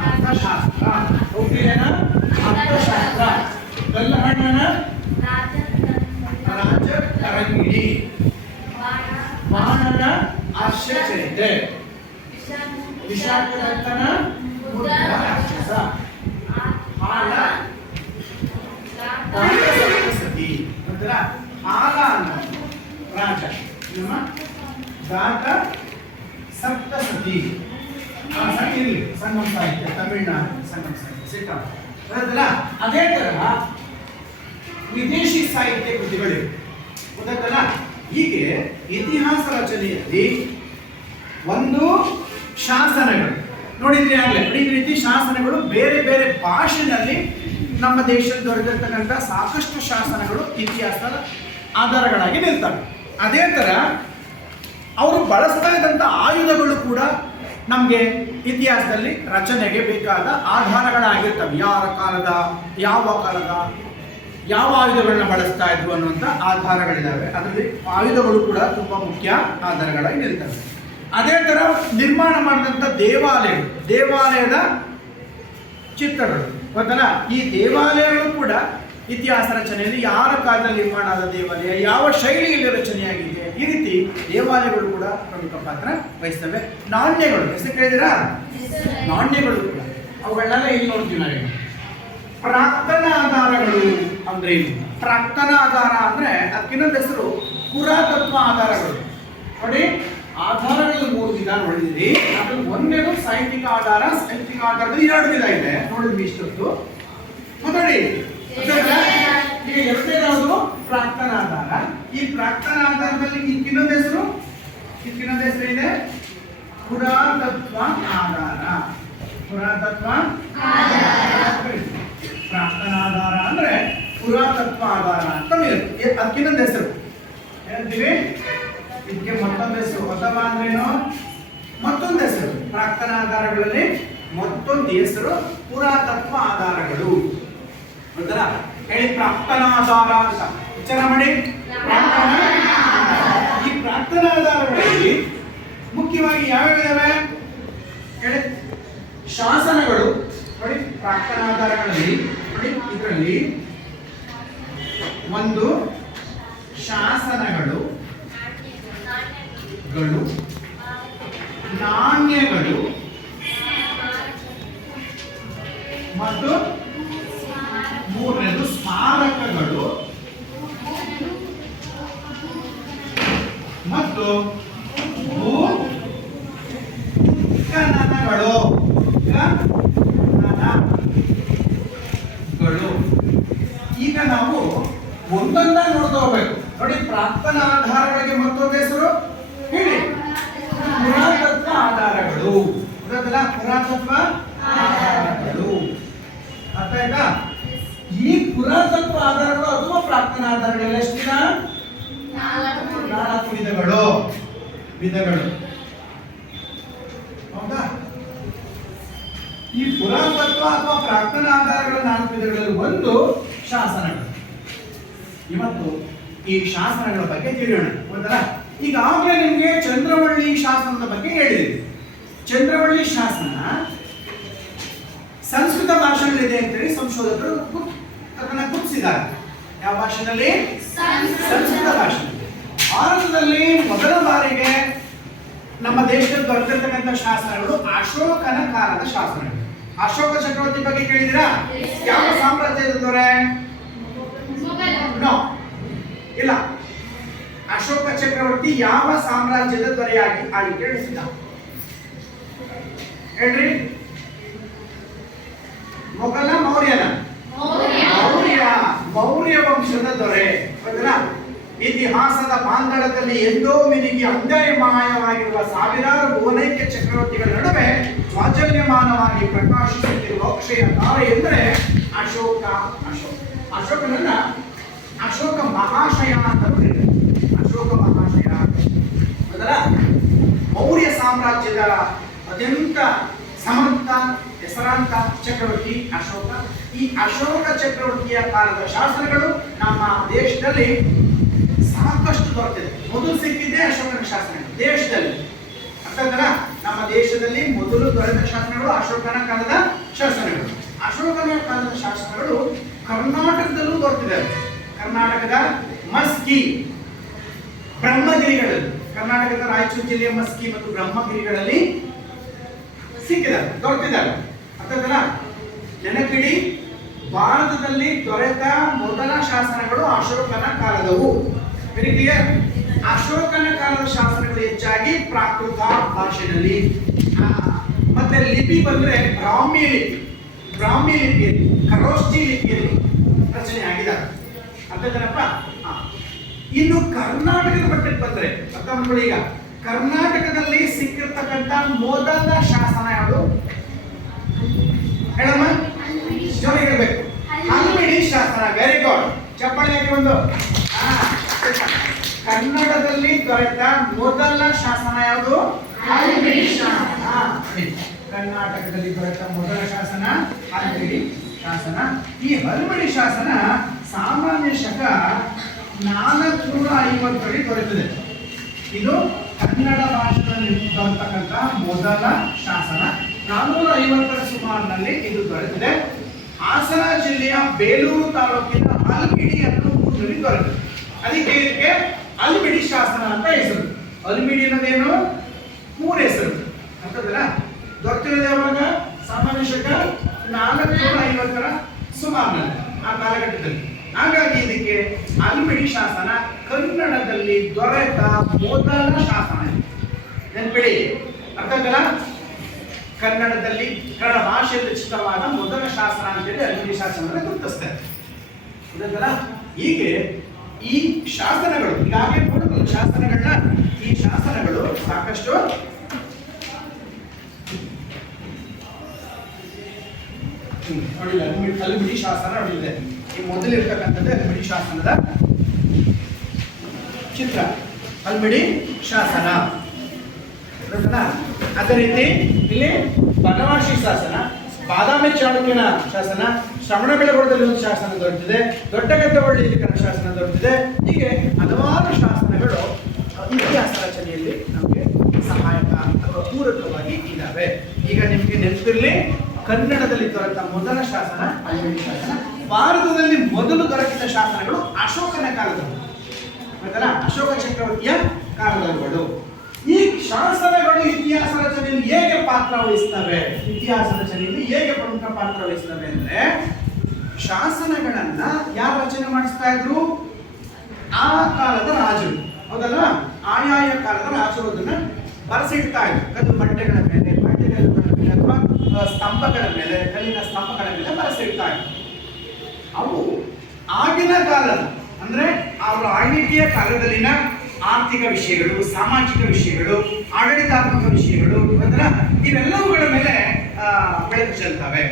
ಅರ್ಥಶಾಸ್ತ್ರ, ಅರ್ಥಶಾಸ್ತ್ರ, ಗಲ್ಲಹಣ್ಣನ ರಾಜತರಂಗಿಣಿ, ವಾಣನ ಆಶ್ಚರ್ಯಚರಿತೆ, ವಿಶಾಖದತ್ತನ ಮುದ್ರಾ ರಾಕ್ಷಸ, ಹಾಲ ಸಪ್ತಸತಿ. ನಂತರ ಹಾಲ ರಾಜ ನಮ್ಮ ಗಾತ ಸಪ್ತಸತಿ. ಸಂಗಮ ಸಾಹಿತ್ಯ, ತಮಿಳುನಾಡು ಸಂಗಮ ಸಾಹಿತ್ಯ ಸಿಕ್ಕಾಪಟ್ಟೆ. ಅದೇ ತರಹ ವಿದೇಶಿ ಸಾಹಿತ್ಯ ಕೃತಿಗಳಿವೆ. ಗೊತ್ತಾಯ್ತಲ್ಲ? ಹೀಗೆ ಇತಿಹಾಸ ರಚನೆಯಲ್ಲಿ ಒಂದು ಶಾಸನಗಳು ನೋಡಿದ್ರಿ ಆಗಲೇ. ಈ ರೀತಿ ಶಾಸನಗಳು ಬೇರೆ ಬೇರೆ ಭಾಷೆಯಲ್ಲಿ ನಮ್ಮ ದೇಶದಲ್ಲಿ ದೊರೆತಿರ್ತಕ್ಕಂಥ ಸಾಕಷ್ಟು ಶಾಸನಗಳು ಇತಿಹಾಸದ ಆಧಾರಗಳಾಗಿ ನಿಲ್ತವೆ. ಅದೇ ಥರ ಅವರು ಬಳಸ್ತಾ ಇದ್ದಂಥ ಆಯುಧಗಳು ಕೂಡ ನಮಗೆ ಇತಿಹಾಸದಲ್ಲಿ ರಚನೆಗೆ ಬೇಕಾದ ಆಧಾರಗಳಾಗಿರ್ತವೆ. ಯಾವ ಕಾಲದ ಯಾವ ಆಯುಧಗಳನ್ನ ಬಳಸ್ತಾ ಇದ್ರು ಅನ್ನುವಂಥ ಆಧಾರಗಳಿದ್ದಾವೆ. ಅದರಲ್ಲಿ ಆಯುಧಗಳು ಕೂಡ ತುಂಬ ಮುಖ್ಯ ಆಧಾರಗಳಾಗಿ ನಿಲ್ತವೆ. ಅದೇ ಥರ ನಿರ್ಮಾಣ ಮಾಡಿದಂಥ ದೇವಾಲಯದ ಚಿತ್ರಗಳು ಗೊತ್ತಲ್ಲ. ಈ ದೇವಾಲಯಗಳು ಕೂಡ ಇತಿಹಾಸ ರಚನೆಯಲ್ಲಿ ಯಾರ ಕಾಲದಲ್ಲಿ ನಿರ್ಮಾಣ ಆದ ದೇವಾಲಯ, ಯಾವ ಶೈಲಿಯಲ್ಲಿ ರಚನೆಯಾಗಿದೆ, ಈ ರೀತಿ ದೇವಾಲಯಗಳು ಕೂಡ ಪ್ರಮುಖ ಪಾತ್ರ ವಹಿಸ್ತವೆ. ನಾಣ್ಯಗಳು ಹೆಸರು ಕೇಳಿದಿರಾ? ನಾಣ್ಯಗಳು ಕೂಡ ಅವುಗಳನ್ನೆಲ್ಲ ಇಲ್ಲಿ ನೋಡ್ತೀವಿ ನಾವೀಗ. ಪ್ರಾಕ್ತನ ಆಧಾರಗಳು ಅಂದ್ರೆ ಏನು? ಪ್ರಾಕ್ತನ ಆಧಾರ ಅಂದ್ರೆ ಅದಕ್ಕಿನ್ನೊಂದು ಹೆಸರು ಪುರಾತತ್ವ ಆಧಾರಗಳು. ನೋಡಿ, ಆಧಾರಗಳು 3 ವಿಧ ನೋಡಿದಿರಿ. ಅದ್ರಲ್ಲಿ ಒಂದೇದು ಸಾಹಿತ್ಯಿಕ ಆಧಾರ. ಸಾಹಿತ್ಯಿಕ ಆಧಾರದಲ್ಲಿ 2 ವಿಧ ಇದೆ ನೋಡಿದ್ವಿ ಇಷ್ಟೊತ್ತು. ನೋಡಿ, ಈಗ ಎರಡನೇದು ಪ್ರಾಕ್ತನ ಆಧಾರ. ಈ ಪ್ರಾಕ್ತನ ಆಧಾರದಲ್ಲಿ ಇನ್ನೊಂದು ಹೆಸರು ಇದೆ ಪುರಾತತ್ವ ಆಧಾರ. ಪುರಾತತ್ವ ಪ್ರಾಕ್ತನ ಆಧಾರ ಅಂದ್ರೆ ಪುರಾತತ್ವ ಆಧಾರ ಅಂತ ಇರುತ್ತೆ. ಅದಕ್ಕಿನ್ನೊಂದು ಹೆಸರು ಹೇಳ್ತೀವಿ. ಇದಕ್ಕೆ ಮತ್ತೊಂದು ಹೆಸರು ಅಥವಾ ಅಂದ್ರೇನು? ಮತ್ತೊಂದು ಹೆಸರು. ಪ್ರಾಕ್ತನ ಆಧಾರಗಳಲ್ಲಿ ಮತ್ತೊಂದು ಹೆಸರು ಪುರಾತತ್ವ ಆಧಾರಗಳು. ಗೊತ್ತಲ್ಲ? ಹೇಳಿ, ಪ್ರಾಕ್ತನ ಆಧಾರ ಅಂತ ವಿಚಾರ ಮಾಡಿ. ಈ ಪ್ರಾಕ್ತನ ಆಧಾರಗಳಲ್ಲಿ ಮುಖ್ಯವಾಗಿ ಯಾವ್ಯಾವಿದಾವೆ ಹೇಳಿ? ಶಾಸನಗಳು. ನೋಡಿ, ಪ್ರಾಕ್ತನ ಆಧಾರಗಳಲ್ಲಿ ನೋಡಿ, ಇದರಲ್ಲಿ ಒಂದು ಶಾಸನಗಳು, ನಾಣ್ಯಗಳು ಮತ್ತು ಮೂರನೇದು ಸ್ಮಾರಕಗಳು ಮತ್ತು ಭೂಖನನಗಳು. ಈಗ ನಾವು ಒಂದೊಂದ ನೋಡ್ತಾ ಹೋಗ್ಬೇಕು. ನೋಡಿ, ಪ್ರಾಕ್ತನ ಆಧಾರಗಳಿಗೆ ಮತ್ತೊಂದು ಹೆಸರು ಹೇಳಿ? ಪುರಾತತ್ವ ಆಧಾರಗಳು. ಪುರಾತತ್ವ ಆಧಾರಗಳು ಅರ್ಥ ಆಯ್ತಾ? ಈ ಪುರಾತತ್ವ ಆಧಾರಗಳು ಅಥವಾ ಪ್ರಾಕ್ತನ ಆಧಾರಗಳು ಎಷ್ಟಿನ? 4 ವಿಧಗಳು. ಹೌದಾ? ಈ ಪುರಾತತ್ವ ಅಥವಾ ಪ್ರಾಕ್ತನ ಆಧಾರಗಳ 4 ವಿಧಗಳಲ್ಲಿ ಒಂದು ಶಾಸನಗಳು. ಇವತ್ತು ಈ ಶಾಸನಗಳ ಬಗ್ಗೆ ತಿಳಿಯೋಣ. ಹೌದಲ್ಲ? ಈಗಾಗಲೇ ನಿಮಗೆ ಚಂದ್ರವಳ್ಳಿ ಶಾಸನದ ಬಗ್ಗೆ ಹೇಳಿದೆ. ಚಂದ್ರವಳ್ಳಿ ಶಾಸನ ಸಂಸ್ಕೃತ ಭಾಷೆಯಲ್ಲಿದೆ ಅಂತೇಳಿ ಸಂಶೋಧಕರು ಅದನ್ನ ಗುರುತಿಸಿದ್ದಾರೆ. ಯಾವ ಭಾಷೆಯಲ್ಲಿ? ಸಂಸ್ಕೃತ ಭಾಷೆ. ಭಾರತದಲ್ಲಿ ಮೊದಲ ಬಾರಿಗೆ ನಮ್ಮ ದೇಶದಲ್ಲಿ ದೊರೆತಿರ್ತಕ್ಕಂಥ ಶಾಸನಗಳು ಅಶೋಕನ ಕಾಲದ ಶಾಸನಗಳು. ಅಶೋಕ ಚಕ್ರವರ್ತಿ ಬಗ್ಗೆ ಕೇಳಿದಿರಾ? ಯಾವ ಸಾಮ್ರಾಜ್ಯದ ದೊರೆ? ಇಲ್ಲ. ಅಶೋಕ ಚಕ್ರವರ್ತಿ ಯಾವ ಸಾಮ್ರಾಜ್ಯದ ದೊರೆಯಾಗಿ ಆಳ್ವಿಕೆ ನಡೆಸಿದ ಹೇಳ್ರಿ? ಮೊಘಲ, ಮೌರ್ಯನ? ಮೌರ್ಯ ವಂಶದ ದೊರೆ. ಇತಿಹಾಸದ ಬಾಂಧಳದಲ್ಲಿ ಎಂದೋ ಮಿನಿಗಿ ಅಂಗಮಾಯವಾಗಿರುವ ಸಾವಿರಾರು ಭುವನೈಕ್ಯ ಚಕ್ರವರ್ತಿಗಳ ನಡುವೆ ಸ್ವಾಜಲ್ಯಮಾನವಾಗಿ ಪ್ರಕಾಶಿಸುತ್ತಿರುವ ಅಕ್ಷಯ ತಾರೆ ಎಂದರೆ ಅಶೋಕನನ್ನ ಅಶೋಕ ಮಹಾಶಯ ಅಂತ ಕರೀತಾರೆ. ಅಶೋಕ ಮಹಾಶಯ ಅದರ ಮೌರ್ಯ ಸಾಮ್ರಾಜ್ಯದ ಅತ್ಯಂತ ಸಮರ್ಥ ಹೆಸರಾಂತ ಚಕ್ರವರ್ತಿ ಅಶೋಕ. ಈ ಅಶೋಕ ಚಕ್ರವರ್ತಿಯ ಕಾಲದ ಶಾಸನಗಳು ನಮ್ಮ ದೇಶದಲ್ಲಿ ಸಾಕಷ್ಟು ದೊರೆತಿದೆ. ಮೊದಲು ಸಿಕ್ಕಿದ್ದೇ ಅಶೋಕನ ಶಾಸನಗಳು ದೇಶದಲ್ಲಿ. ಅರ್ಥಾಯ್ತಲ್ಲ? ನಮ್ಮ ದೇಶದಲ್ಲಿ ಮೊದಲು ದೊರೆತ ಶಾಸನಗಳು ಅಶೋಕನ ಕಾಲದ ಶಾಸನಗಳು. ಅಶೋಕನ ಕಾಲದ ಶಾಸನಗಳು ಕರ್ನಾಟಕದಲ್ಲೂ ದೊರೆತಿದೆ. ಕರ್ನಾಟಕದ ಮಸ್ಕಿ, ಬ್ರಹ್ಮಗಿರಿಗಳಲ್ಲಿ, ಕರ್ನಾಟಕದ ರಾಯಚೂರು ಜಿಲ್ಲೆಯ ಮಸ್ಕಿ ಮತ್ತು ಬ್ರಹ್ಮಗಿರಿಗಳಲ್ಲಿ ಸಿಕ್ಕಿದ್ದಾರೆ, ದೊರೆತಿದ್ದಾರೆ. ಅರ್ಥಾಯ್ತಲ್ಲ? ನೆನಪಿಡಿ, ಭಾರತದಲ್ಲಿ ದೊರೆತ ಮೊದಲ ಶಾಸನಗಳು ಅಶೋಕನ ಕಾಲದವು. Very clear? ಅಶೋಕನ ಕಾಲದ ಶಾಸನಗಳು ಹೆಚ್ಚಾಗಿ ಪ್ರಾಕೃತ ಭಾಷೆಯಲ್ಲಿ. ಮತ್ತೆ ಲಿಪಿ ಬಂದ್ರೆ ಬ್ರಾಹ್ಮಿ ಲಿಪಿಯಲ್ಲಿ, ಖರೋಷ್ಠಿ ಲಿಪಿಯಲ್ಲಿ ರಚನೆ ಆಗಿದ್ದಾರೆ. ಅರ್ಥಾಯ್ತನಪ್ಪ? ಇನ್ನು ಕರ್ನಾಟಕದ ಮಟ್ಟಕ್ಕೆ ಬಂದ್ರೆ ಅರ್ಥ ಮಾಡ್ಕೊಳ್ಳಿ. ಈಗ ಕರ್ನಾಟಕದಲ್ಲಿ ಸಿಕ್ಕಿರ್ತಕ್ಕಂಥ ಮೊದಲ ಶಾಸನ ಯಾವುದು ಹೇಳಮ್ಮ? ಜೋರಾಗಿ ಹೇಳ್ಬೇಕು. ಹಲ್ಮಿಡಿ ಶಾಸನ. ವೆರಿ ಗುಡ್, ಚಪ್ಪಾಳೆ ಹಾಕಿ ಒಂದು. ಕನ್ನಡದಲ್ಲಿ ದೊರೆತ ಮೊದಲ ಶಾಸನ ಯಾವುದು? ಹಲ್ಮಿಡಿ ಶಾಸನ. ಕರ್ನಾಟಕದಲ್ಲಿ ದೊರೆತ ಮೊದಲ ಶಾಸನ ಹಲ್ಮಿಡಿ ಶಾಸನ. ಈ ಹಲ್ಮಿಡಿ ಶಾಸನ ಸಾಮಾನ್ಯ ಶಕ 450ರಲ್ಲಿ ದೊರೆತಿದೆ. ಇದು ಕನ್ನಡ ಭಾಷೆಯಲ್ಲಿ ದೊರೆತಕ್ಕಂಥ ಮೊದಲ ಶಾಸನ. 450ರ ಸುಮಾರಿನಲ್ಲಿ ಇದು ದೊರೆತಿದೆ. ಹಾಸನ ಜಿಲ್ಲೆಯ ಬೇಲೂರು ತಾಲೂಕಿನ ಹಲ್ಮಿಡಿ ಅನ್ನೋ ಊರಿನಲ್ಲಿ ದೊರೆತಿದೆ. ಅದಕ್ಕೆ ಇದಕ್ಕೆ ಹಲ್ಮಿಡಿ ಶಾಸನ ಅಂತ ಹೆಸರು. ಹಲ್ಮಿಡಿ ಅನ್ನೋದೇನು? ಊರ ಹೆಸರು. ಅಂತದಲ್ಲ ದೊರೆತಿರೋದು ಯಾವಾಗ? ಸಾಮಾನ್ಯ ಶಕ 450ರ ಸುಮಾರಿನಲ್ಲಿ, ಆ ಕಾಲಘಟ್ಟದಲ್ಲಿ. ಹಾಗಾಗಿ ಇದಕ್ಕೆ ಹಲ್ಮಿಡಿ ಶಾಸನ ಕನ್ನಡದಲ್ಲಿ ದೊರೆತ ಮೊದಲ ಶಾಸನ. ನೆನ್ಪಿಡಿ, ಅರ್ಥ ಆಗಲ್ಲ? ಕನ್ನಡದಲ್ಲಿ ಕನ್ನಡ ಭಾಷೆಯಲ್ಲಿ ರಚಿತವಾದ ಮೊದಲ ಶಾಸನ ಅಂತೇಳಿ ಹಲ್ಮಿಡಿ ಶಾಸನ ಗುರುತಿಸ್ತಾರೆ. ಗೊತ್ತಲ್ಲ? ಹೀಗೆ ಈ ಶಾಸನಗಳು ಈಗಾಗಲೇ ನೋಡಬಹುದು. ಶಾಸನಗಳನ್ನ ಈ ಶಾಸನಗಳು ಸಾಕಷ್ಟು ನೋಡಿಲ್ಲ. ಹಲ್ಮಿಡಿ ಶಾಸನ ನೋಡಿದೆ. ಈ ಮೊದಲಿರ್ತಕ್ಕಂಥದ್ದು ಹಲ್ಮಿಡಿ ಶಾಸನದ ಚಿತ್ರ. ಹಲ್ಮಿಡಿ ಶಾಸನ ಅದೇ ರೀತಿ ಇಲ್ಲಿ ಬನವಾಸಿ ಶಾಸನ, ಬಾದಾಮಿ ಚಾಳುಕ್ಯನ ಶಾಸನ, ಶ್ರವಣಬೆಳಗೊಳದಲ್ಲಿ ಒಂದು ಶಾಸನ ದೊರೆತಿದೆ, ದೊಡ್ಡಗದ್ದವಳ್ಳಿಯಲ್ಲಿ ಶಾಸನ ದೊರೆತಿದೆ. ಹೀಗೆ ಹಲವಾರು ಶಾಸನಗಳು ಇತಿಹಾಸ ರಚನೆಯಲ್ಲಿ ನಮಗೆ ಸಹಾಯಕ ಅಥವಾ ಪೂರಕವಾಗಿ ಇದ್ದಾವೆ. ಈಗ ನಿಮಗೆ ನೆನಪಿರಲಿ, ಕನ್ನಡದಲ್ಲಿ ದೊರೆತ ಮೊದಲ ಶಾಸನ ಹಲ್ಮಿಡಿ ಶಾಸನ. ಭಾರತದಲ್ಲಿ ಮೊದಲು ದೊರಕಿದ ಶಾಸನಗಳು ಅಶೋಕನ ಕಾಲದವು. ಆಯ್ತಲ್ಲ? ಅಶೋಕ ಚಕ್ರವರ್ತಿಯ ಕಾಲದವುಗಳು. ಈ ಶಾಸನಗಳು ಇತಿಹಾಸ ರಚನೆಯಲ್ಲಿ ಹೇಗೆ ಪಾತ್ರ ವಹಿಸ್ತವೆ? ಇತಿಹಾಸ ರಚನೆಯಲ್ಲಿ ಹೇಗೆ ಪ್ರಮುಖ ಪಾತ್ರ ವಹಿಸ್ತವೆ ಅಂದ್ರೆ, ಶಾಸನಗಳನ್ನ ಯಾರು ರಚನೆ ಮಾಡಿಸ್ತಾ ಇದ್ರು? ಆ ಕಾಲದ ರಾಜರು. ಹೌದಲ್ಲ? ಆಯಾಯ ಕಾಲದ ರಾಜರು ಅದನ್ನ ಬರೆಸಿಡ್ತಾ ಇದ್ರು. ಕಲ್ಲು ಬಂಡೆಗಳ ಮೇಲೆ, ಬಂಡೆಗಳ ಮೇಲೆ ಅಥವಾ ಸ್ತಂಭಗಳ ಮೇಲೆ, ಕಲ್ಲಿನ ಸ್ತಂಭಗಳ ಮೇಲೆ ಬರೆಸಿಡ್ತಾ ಇದ್ರು. ಅವು ಆಗಿನ ಕಾಲದ ಅಂದ್ರೆ ಅವರ ಆಳ್ವಿಕೆಯ ಕಾಲದಲ್ಲಿನ ಆರ್ಥಿಕ ವಿಷಯಗಳು, ಸಾಮಾಜಿಕ ವಿಷಯಗಳು, ಆಡಳಿತಾತ್ಮಕ ವಿಷಯಗಳು, ಇವೆಲ್ಲವುಗಳ ಮೇಲೆ ಬೆಳಕು ಚೆಲ್ತವೆ.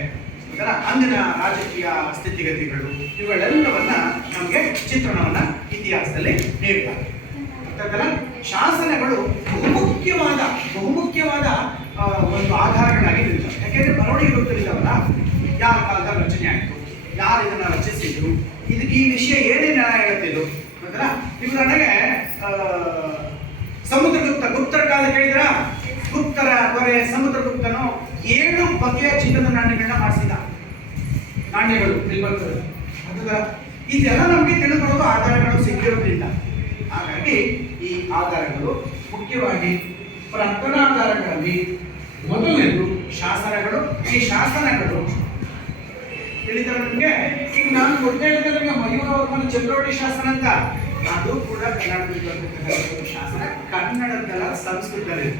ಅಂದಿನ ರಾಜಕೀಯ ಸ್ಥಿತಿಗತಿಗಳು ಇವುಗಳೆಲ್ಲವನ್ನ ನಮಗೆ ಚಿತ್ರಣವನ್ನ ಇತಿಹಾಸದಲ್ಲಿ ನೀಡ್ತವೆ. ಶಾಸನಗಳು ಬಹುಮುಖ್ಯವಾದ ಒಂದು ಆಧಾರಗಳಾಗಿ ನಿಲ್ತವೆ. ಯಾಕೆಂದ್ರೆ ಬರವಣಿಗೆ ಗೊತ್ತಿಲ್ಲವಲ್ಲ, ಯಾವ ಕಾಲದ ರಚನೆ ಆಯಿತು, ಯಾರು ಇದನ್ನ ರಚಿಸಿದ್ರು, ಇದು ಈ ವಿಷಯ ಏನೇನು ಹೇಳುತ್ತಿದ್ದು. ಈಗ ನನಗೆ ಗುಪ್ತರ ಕಾಲ ಕೇಳಿದ್ರ? ಗುಪ್ತರ ದೊರೆ ಸಮುದ್ರಗುಪ್ತನು 7 ಬಗೆಯ ಚಿನ್ನದ ನಾಣ್ಯಗಳನ್ನ ಮಾಡಿಸಿದ. ನಾಣ್ಯಗಳು ಇಲ್ಲಿ ಬರ್ತದೆ. ಇದೆಲ್ಲ ನಮಗೆ ತಿಳಿದುಕೊಳ್ಳುವ ಆಧಾರಗಳು ಸಿಕ್ಕಿರೋದ್ರಿಂದ, ಹಾಗಾಗಿ ಈ ಆಧಾರಗಳು ಮುಖ್ಯವಾಗಿ ಪ್ರಕರಣಾಧಾರಗಳಲ್ಲಿ ಮೊದಲನೇದು ಶಾಸನಗಳು. ಈ ಶಾಸನಗಳು ತಿಳಿದರೆ ನಿಮಗೆ, ಈಗ ನಾನು ಮೊದಲೇ ಹೇಳಿದ್ರೆ ನಿಮಗೆ ಮಯೂರವರ್ಮನ ಚಂದ್ರವಳ್ಳಿ ಶಾಸನ ಅಂತ, ಅದು ಕೂಡ ಕನ್ನಡದಲ್ಲಿ ಶಾಸನ, ಕನ್ನಡದ ಸಂಸ್ಕೃತದಲ್ಲಿ.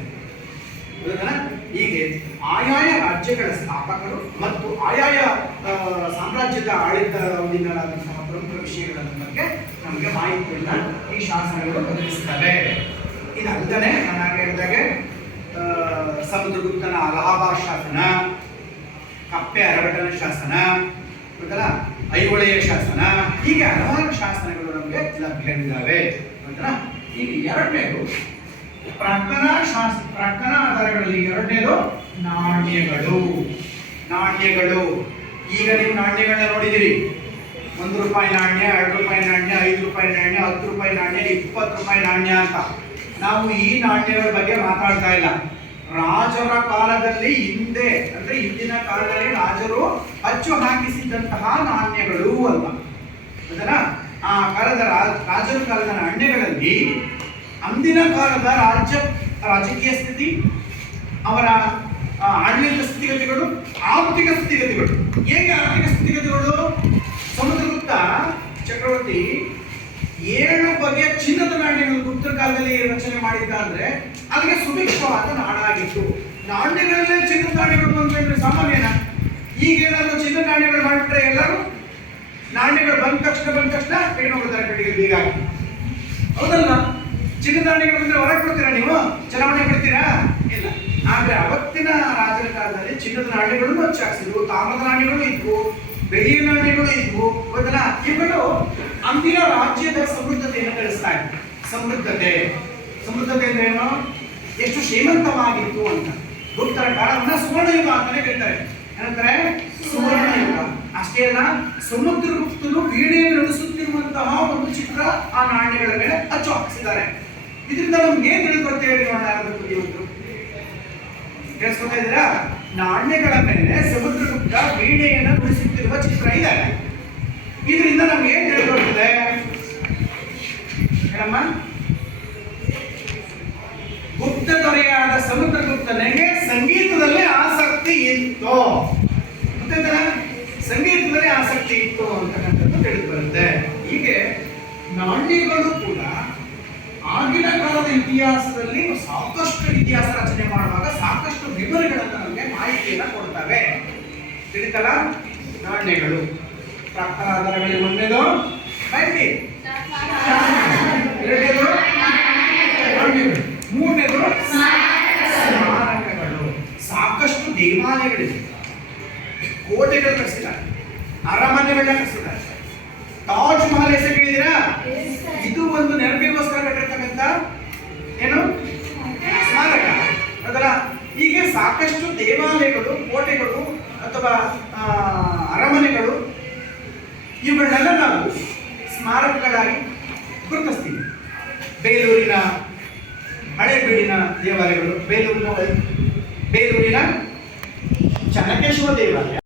ಹೀಗೆ ಆಯಾಯ ರಾಜ್ಯಗಳ ಸ್ಥಾಪಕರು ಮತ್ತು ಆಯಾಯ ಸಾಮ್ರಾಜ್ಯದ ಆಡಳಿತದಿಂದಾದಂತಹ ಪ್ರಮುಖ ವಿಷಯಗಳ ಬಗ್ಗೆ ನಮಗೆ ಮಾಹಿತಿಯನ್ನ ಈ ಶಾಸನಗಳು ಒದಗಿಸ್ತವೆ. ಇದಲ್ಲದೆ ನಾನು ಹೇಳಿದಾಗೆ ಸಮುದ್ರಗುಪ್ತನ ಅಲಹಾಬಾದ್ ಶಾಸನ, ಕಪ್ಪೆ ಅರಗಟನ ಶಾಸನ, ಐಹೊಳೆಯ ಶಾಸನ, ಹೀಗೆ ಹಲವಾರು ಶಾಸನಗಳು ನಮಗೆ ಲಭ್ಯವಿದ್ದಾವೆ. ಈಗ ಎರಡನೇದು ಪ್ರಕರಣ ಆಧಾರಗಳಲ್ಲಿ ಎರಡನೇದು ನಾಣ್ಯಗಳು. ಈಗ ನೀವು ನಾಣ್ಯಗಳನ್ನ ನೋಡಿದಿರಿ. 1 ರೂಪಾಯಿ ನಾಣ್ಯ, 2 ರೂಪಾಯಿ ನಾಣ್ಯ, 5 ರೂಪಾಯಿ ನಾಣ್ಯ, 10 ರೂಪಾಯಿ ನಾಣ್ಯ, 20 ರೂಪಾಯಿ ನಾಣ್ಯ ಅಂತ. ನಾವು ಈ ನಾಣ್ಯಗಳ ಬಗ್ಗೆ ಮಾತಾಡ್ತಾ ಇಲ್ಲ. ರಾಜರ ಕಾಲದಲ್ಲಿ ಹಿಂದಿನ ಕಾಲದಲ್ಲಿ ರಾಜರು ಅಚ್ಚು ಹಾಕಿಸಿದಂತಹ ನಾಣ್ಯಗಳು ಅಲ್ಲ. ಆ ಕಾಲದ ರಾಜರ ಕಾಲದ ನಾಣ್ಯಗಳಲ್ಲಿ ಅಂದಿನ ಕಾಲದ ರಾಜಕೀಯ ಸ್ಥಿತಿ, ಅವರ ಆಡಳಿತ ಸ್ಥಿತಿಗತಿಗಳು, ಆರ್ಥಿಕ ಸ್ಥಿತಿಗತಿಗಳು. ಹೇಗೆ ಆರ್ಥಿಕ ಸ್ಥಿತಿಗತಿಗಳು? ಸಮುದ್ರಗುಪ್ತ ಚಕ್ರವರ್ತಿ 7 ಬಗೆಯ ಚಿನ್ನದ ನಾಣ್ಯಗಳು ಗುಪ್ತರ ಕಾಲದಲ್ಲಿ ರಚನೆ ಮಾಡಿದ್ದ ಅಂದ್ರೆ ಅದಕ್ಕೆ ಸುಭಿಕ್ಷವಾದ ನಾಡಾಗಿತ್ತು. ನಾಣ್ಯಗಳಲ್ಲೇ ಚಿನ್ನದ ನಾಣ್ಯಗಳು ಬಂದ್ರೆ ಸಾಮಾನ್ಯನ? ಈಗೇನಾದ್ರು ಚಿನ್ನದ ನಾಣ್ಯಗಳು ಮಾಡಿಬಿಟ್ರೆ ಎಲ್ಲರೂ ನಾಣ್ಯಗಳು ಬಂದ ತಕ್ಷಣ ಕೈಗೊಂಡ್ಬಿಡ್ತಾರೆ ಕಟ್ಟಿಗೆ ಬೀಗ. ಹೌದಲ್ಲ? ಚಿನ್ನದ ನಾಣ್ಯಗಳು ಬಂದ್ರೆ ಹೊರಗೆ ಕೊಡ್ತೀರಾ ನೀವು? ಚಲಾವಣೆ ಬಿಡ್ತೀರಾ? ಇಲ್ಲ. ಆದ್ರೆ ಅವತ್ತಿನ ರಾಜರ ಕಾಲದಲ್ಲಿ ಚಿನ್ನದ ನಾಣ್ಯಗಳನ್ನು ಹಚ್ಚಾಕ್ಸಿದ್ರು, ತಾಮ್ರದ ನಾಣ್ಯಗಳು ಇದ್ವು, ಬೆಳ್ಳಿಯ ನಾಣ್ಯಗಳು ಇದ್ವು. ಗೊತ್ತಲ್ಲ? ಇವುಗಳು ಅಂದಿನ ರಾಜ್ಯದ ಸಮೃದ್ಧತೆಯನ್ನು ತಿಳಿಸ್ತಾ ಇದೆ. ಸಮೃದ್ಧತೆ ಅಂದ್ರೆ ಏನು? ಎಷ್ಟು ಶ್ರೀಮಂತವಾಗಿತ್ತು ಅಂತ. ಗುಪ್ತರ ಕಾಲವನ್ನ ಸುವರ್ಣಯುಗ ಅಂತಾನೆ ಕರೀತಾರೆ. ಏನಂತಾರೆ? ಸುವರ್ಣಯುಗ. ಅಷ್ಟೇ ಅಲ್ಲ, ಸಮುದ್ರಗುಪ್ತನು ವೀಣೆಯನ್ನು ನುಡಿಸುತ್ತಿರುವಂತಹ ಒಂದು ಚಿತ್ರ ಆ ನಾಣ್ಯಗಳ ಮೇಲೆ ಅಚ್ಚು ಹಾಕಿಸಿದ್ದಾರೆ. ಇದರಿಂದ ನಮ್ಗೆ ಏನ್ ತಿಳಿದು ಬರ್ತೇವೆ ನೋಡೋಣ. ಯಾರಾದ್ರೂ ಬುದ್ಧಿವಂತರು ಕೇಳಿಸ್ಕೊತಾ ಇದ್ದೀರಾ? ನಾಣ್ಯಗಳ ಮೇಲೆ ಸಮುದ್ರಗುಪ್ತ ವೀಣೆಯನ್ನು ನುಡಿಸುತ್ತಿರುವ ಚಿತ್ರ ಇದೆ. ಇದರಿಂದ ನಮ್ಗೆ ಏನ್ ತಿಳಿದು ಬರ್ತದೆ ಹೇಳಮ್ಮ? ಗುಪ್ತ ದೊರೆಯಾದ ಸಮುದ್ರಗುಪ್ತನಿಗೆ ಸಂಗೀತದಲ್ಲಿ ಆಸಕ್ತಿ ಇತ್ತು. ಗೊತ್ತಾಯ್ತಲ್ಲ? ಸಂಗೀತದಲ್ಲಿ ಆಸಕ್ತಿ ಇತ್ತು ಅಂತಕ್ಕಂಥದ್ದು ತಿಳಿದು ಬರುತ್ತೆ. ಹೀಗೆ ನಾಣ್ಯಗಳು ಕೂಡ ಆಗಿನ ಕಾಲದ ಇತಿಹಾಸದಲ್ಲಿ ಸಾಕಷ್ಟು ಇತಿಹಾಸ ರಚನೆ ಮಾಡುವಾಗ ಸಾಕಷ್ಟು ವಿವರಗಳನ್ನು ನಮಗೆ ಮಾಹಿತಿಯನ್ನು ಕೊಡ್ತವೆ. ತಿಳಿತಲ್ಲ? ನಾಣ್ಯಗಳು ಪ್ರಾಕ್ತನ ಆಧಾರಗಳಲ್ಲಿ ಒಂದೇದು ಮಾಹಿತಿ, ಎರಡನೇದು ನಾಣ್ಯಗಳು, ಮೂರನೇದು ಸ್ಮಾರಕಗಳು. ಸಾಕಷ್ಟು ದೇವಾಲಯಗಳಿವೆ, ಕೋಟೆಗಳು ಕಟ್ಟಿಸಿದ್ದಾರೆ, ಅರಮನೆಗಳನ್ನ ಕಟ್ಟಿಸಿದ್ದಾರೆ. ತಾಜ್ ಮಹಲ್ ಹೆಸರು ಕೇಳಿದಿರಾ? ಇದು ಒಂದು ನೆನಪಿಗೋಸ್ಕರ ಕಟ್ಟಿರ್ತಕ್ಕಂಥ ಏನು ಸ್ಮಾರಕ ಅದರ. ಹೀಗೆ ಸಾಕಷ್ಟು ದೇವಾಲಯಗಳು, ಕೋಟೆಗಳು ಅಥವಾ ಅರಮನೆಗಳು ಇವುಗಳನ್ನೆಲ್ಲ ನಾವು ಸ್ಮಾರಕಗಳಾಗಿ ಗುರುತಿಸ್ತೀವಿ. ಬೇಲೂರಿನ ಹಳೇಬೀಡಿನ ದೇವಾಲಯಗಳು, ಬೇಲೂರಿನ ಚೆನ್ನಕೇಶವ ದೇವಾಲಯ,